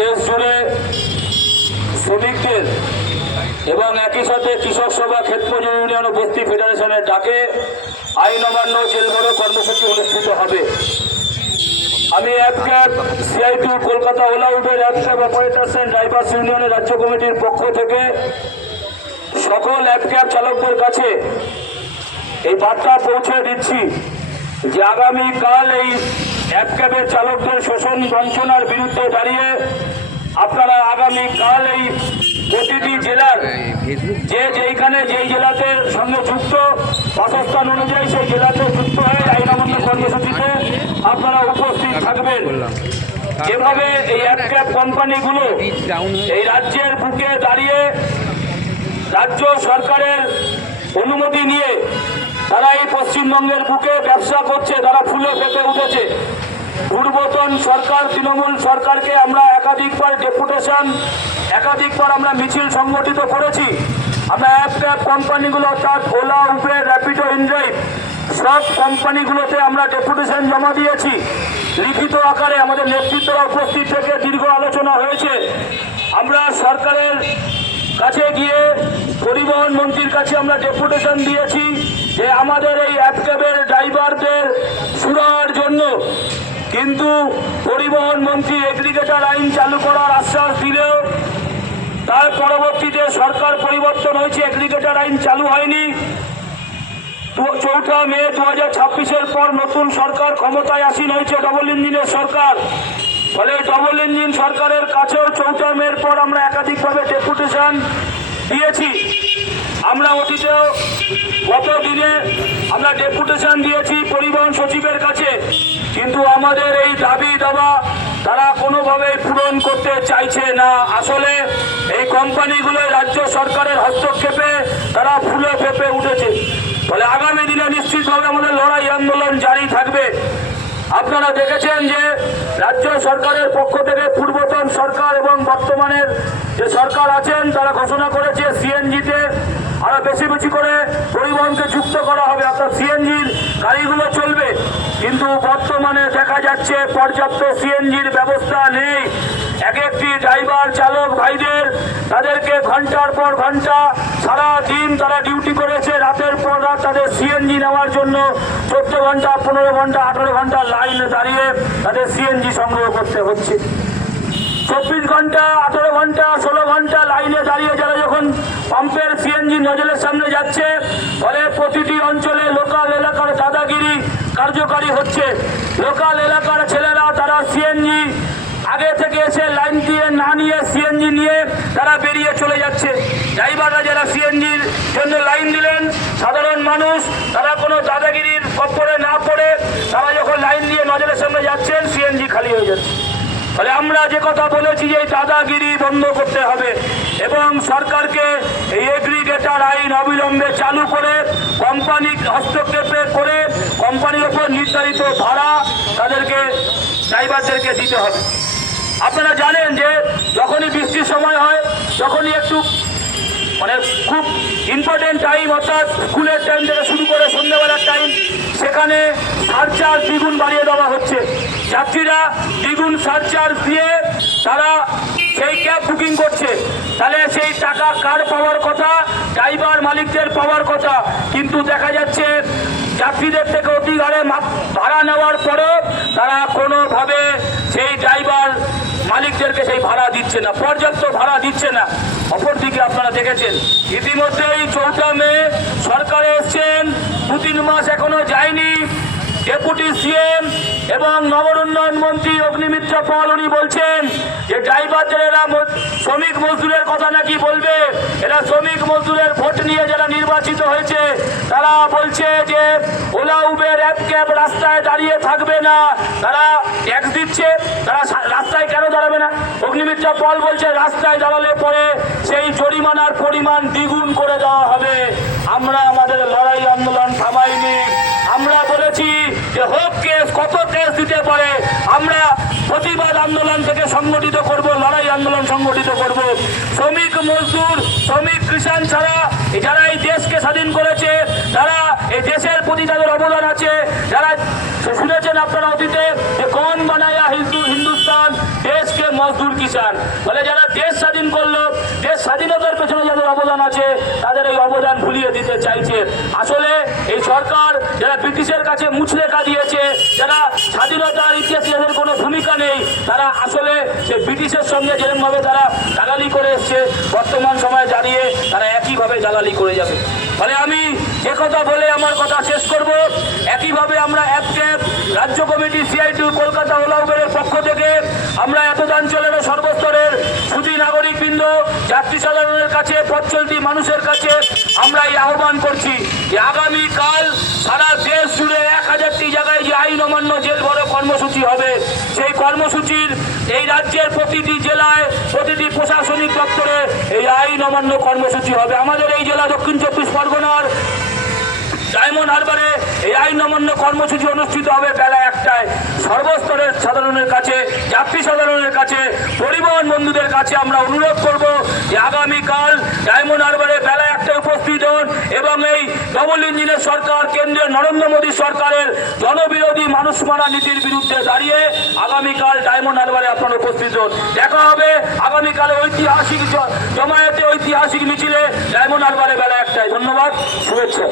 দেশ জুড়ে শ্রমিকদের এবং একই সাথে কৃষক সভা ক্ষেতমজুর ইউনিয়ন ও বস্তি ফেডারেশনের ডাকে আইন অমান্য জেলবড় কর্মসূচি অনুষ্ঠিত হবে। আমি AppCab CIT Kolkata Ola Uber AppCab operators and drivers ইউনিয়নের রাজ্য কমিটির পক্ষ থেকে সকল অ্যাপক্যাব চালকদের কাছে এই বার্তা পৌঁছে দিচ্ছি যে আগামীকাল এই অ্যাপক্যাবের চালকদের শোষণ বঞ্চনার বিরুদ্ধে দাঁড়িয়ে আপনারা আগামীকাল এই প্রতিটি জেলার যেইখানে যেই জেলাতে সঙ্গে যুক্ত বাসস্থান অনুযায়ী সেই জেলাতে যুক্ত হয়ে আইন অমান্য কর্মসূচিতে আপনারা উপস্থিত থাকবেন। যেভাবে এই অ্যাপক্যাব কোম্পানিগুলো এই রাজ্যের বুকে দাঁড়িয়ে রাজ্য সরকারের অনুমতি নিয়ে তারা এই পশ্চিমবঙ্গের বুকে ব্যবসা করছে, তারা ফুলে ফেপে উঠেছে। পূর্বতন সরকার তৃণমূল সরকারকে আমরা একাধিকবার ডেপুটেশন, একাধিকবার আমরা মিছিল সংগঠিত করেছি। আমরা অ্যাপক্যাব কোম্পানিগুলো অর্থাৎ ওলা, উবের, র্যাপিডো, ইনড্রাইভ সব কোম্পানিগুলোতে আমরা ডেপুটেশন জমা দিয়েছি। লিখিত আকারে আমাদের নেতৃত্বরা উপস্থিত থেকে দীর্ঘ আলোচনা হয়েছে। আমরা সরকারের কাছে গিয়ে পরিবহন মন্ত্রীর কাছে আমরা ডেপুটেশন দিয়েছি যে আমাদের এই অ্যাপক্যাবের ড্রাইভারদের সুরাহার জন্য, কিন্তু পরিবহন মন্ত্রী এগ্রিগেটর আইন চালু করার আশ্বাস দিলেও তার পরবর্তীতে সরকার পরিবর্তন হয়েছে, এগ্রিগেটর আইন চালু হয়নি। 4 মে 2026-এর পর নতুন সরকার ক্ষমতায় আসীন হয়েছে, ডবল ইঞ্জিনের সরকার। ফলে ডবল ইঞ্জিন সরকারের কাছেও 4 মের পর আমরা একাধিকভাবে ডেপুটেশন দিয়েছি। আমরা অতীতেও গত দিনে আমরা ডেপুটেশন দিয়েছি পরিবহন সচিবের কাছে, কিন্তু আমাদের এই দাবি দাবা তারা কোনোভাবেই পূরণ করতে চাইছে না। আসলে এই কোম্পানিগুলো রাজ্য সরকারের হস্তক্ষেপে তারা ফুলে ফেপে উঠেছে। ফলে আগামী দিনে নিশ্চিতভাবে আমাদের লড়াই আন্দোলন জারি থাকবে। আপনারা দেখেছেন যে রাজ্য সরকারের পক্ষ থেকে পূর্বতন সরকার এবং বর্তমানের যে সরকার আছেন তারা ঘোষণা করেছে সিএনজিতে আরো বেশি বেশি করে পরিবহনকে যুক্ত করা হবে, অর্থাৎ সিএনজির গাড়িগুলো চলবে। কিন্তু বর্তমানে দেখা যাচ্ছে পর্যাপ্ত সিএনজির ব্যবস্থা নেই। এক একটি ড্রাইভার চালক ভাইদের তাদেরকে ঘন্টার পর ঘন্টা সারা দিন তারা ডিউটি করেছে, রাতের পর রাত তাদের সিএনজি নেওয়ার জন্য 14 ঘন্টা, 15 ঘন্টা, 18 ঘন্টা লাইনে দাঁড়িয়ে তাদের সিএনজি সংগ্রহ করতে হচ্ছে। 24 ঘন্টা, 18 ঘন্টা, 16 ঘন্টা লাইনে দাঁড়িয়ে যারা যখন পাম্পের সিএনজি নজলের সামনে যাচ্ছে, ফলে প্রতিটি অঞ্চলে লোকাল এলাকার দাদাগিরি কার্যকারী হচ্ছে। লোকাল এলাকার ছেলেরা তারা সিএনজি আগে থেকে এসে লাইন দিয়ে না নিয়ে সিএনজি নিয়ে তারা বেরিয়ে চলে যাচ্ছে। ড্রাইভাররা যারা সিএনজির জন্য লাইন দিলেন, সাধারণ মানুষ তারা কোনো দাদাগিরির খপ্পরে না পড়ে তারা যখন লাইন দিয়ে নজরের সামনে যাচ্ছেন সিএনজি খালি হয়ে যাচ্ছে। ফলে আমরা যে কথা বলেছি যে দাদাগিরি বন্ধ করতে হবে এবং সরকারকে এই এগ্রিগেটর আইন অবিলম্বে চালু করে কোম্পানি হস্তক্ষেপে করে কোম্পানির ওপর নির্ধারিত ভাড়া তাদেরকে ড্রাইভারদেরকে দিতে হবে। আপনারা জানেন যে যখনই বৃষ্টির সময় হয়, যখনই একটু খুব ইম্পর্টেন্ট টাইম, অর্থাৎ স্কুলের টাইম থেকে শুরু করে সন্ধ্যাবেলার টাইম, সেখানে সারচার্জ দ্বিগুণ বাড়িয়ে দেওয়া হচ্ছে। যাত্রীরা দ্বিগুণ সারচার্জ দিয়ে তারা সেই ক্যাব বুকিং করছে। তাহলে সেই টাকা কার পাওয়ার কথা? ড্রাইভার মালিকদের পাওয়ার কথা। কিন্তু দেখা যাচ্ছে যাত্রীদের থেকে অতি হারে ভাড়া নেওয়ার পরেও তারা কোনোভাবে সেই ড্রাইভার মালিকদেরকে সেই ভাড়া দিচ্ছে না, পর্যাপ্ত ভাড়া দিচ্ছে না। অপরদিকে আপনারা দেখেছেন ইতিমধ্যেই 4 মে সরকারে এসছেন, 2-3 মাস এখনো যায়নি। ডেপুটি সিএম এবং নগর উন্নয়ন মন্ত্রী অগ্নিমিত্র পাল উনি বলছেন যে ড্রাইভারদের এরা শ্রমিক মজদুরের কথা নাকি বলবে। এরা শ্রমিক মজদুরের ভোট নিয়ে যারা নির্বাচিত হয়েছে তারা বলছে যে ওলা, উবের, অ্যাপক্যাব রাস্তায় দাঁড়িয়ে থাকবে না, তারা ট্যাক্স দিচ্ছে, তারা রাস্তায় কেন দাঁড়াবে না? অগ্নিমিত্র পাল বলছে রাস্তায় দাঁড়ালে পরে সেই জরিমানার পরিমাণ দ্বিগুণ করে দেওয়া হবে। আমরা আমাদের লড়াই আন্দোলন থামাইনি। আমরা বলেছি যে হোক কেস, কত কেস দিতে পারে, আমরা প্রতিবাদ আন্দোলন থেকে সংগঠিত করব, লড়াই আন্দোলন সংগঠিত করব। শ্রমিক মজদুর, শ্রমিক কৃষাণ ছাড়া যারা এই দেশকে স্বাধীন করেছে তারা এই দেশের প্রতি তাদের অবদান আছে। যারা শুনেছেন আপনারা অতীতে যে কौन বানায়া হিন্দুস্তান দেশ কে মজদুর কিষান, বলে যারা দেশ স্বাধীন করলো, দেশ স্বাধীনতার পেছনে যাদের অবদান আছে তাদের এই অবদান ভুলিয়ে দিতে চাইছে। আসলে এই সরকার যারা ব্রিটিশের কাছে মুচলেখা দিয়েছে, যারা স্বাধীনতার ইতিহাসে যাদের কোনো ভূমিকা নেই, তারা আসলে সে ব্রিটিশের সঙ্গে যেরকমভাবে তারা দালালি করে এসছে, বর্তমান সময়ে দাঁড়িয়ে তারা একইভাবে দালালি করে যাবে। ফলে আমি যে কথা বলে আমার কথা শেষ করব, একইভাবে আমরা অ্যাপটেপ রাজ্য কমিটি সিআইটিউ কলকাতা ওলা উবেরের পক্ষ থেকে আমরা এতদাঞ্চলের সর্বস্তরের সুধী নাগরিকবৃন্দ, যাত্রী সাধারণের কাছে, পথচলতি মানুষের কাছে আমরা এই আহ্বান করছি যে আগামীকাল সারা দেশ জুড়ে 1000টি জায়গায় যে আইন অমান্য জেল ভরো কর্মসূচি হবে, সেই কর্মসূচির এই রাজ্যের প্রতিটি জেলায়, প্রতিটি প্রশাসনিক দপ্তরে এই আইন অমান্য কর্মসূচি হবে। আমাদের এই জেলা দক্ষিণ 24 পরগনার ডায়মন্ড হারবারে এই আইন অমান্য কর্মসূচি অনুষ্ঠিত হবে বেলা 1টায়। সর্বস্তরের সাধারণের কাছে, যাত্রী সাধারণের কাছে, পরিবহন বন্ধুদের কাছে আমরা অনুরোধ করব যে আগামীকাল ডায়মন্ড হারবারে বেলা 1টায় উপস্থিত হন এবং এই ডবল ইঞ্জিনের সরকার, কেন্দ্রের নরেন্দ্র মোদী সরকারের জনবিরোধী মানুষ মারা নীতির বিরুদ্ধে দাঁড়িয়ে আগামীকাল ডায়মন্ড হারবারে আপনারা উপস্থিত হন। দেখা হবে আগামীকাল ঐতিহাসিক জমায়েতে, ঐতিহাসিক মিছিলে ডায়মন্ড হারবারে বেলা 1টায়। ধন্যবাদ, শুভেচ্ছা।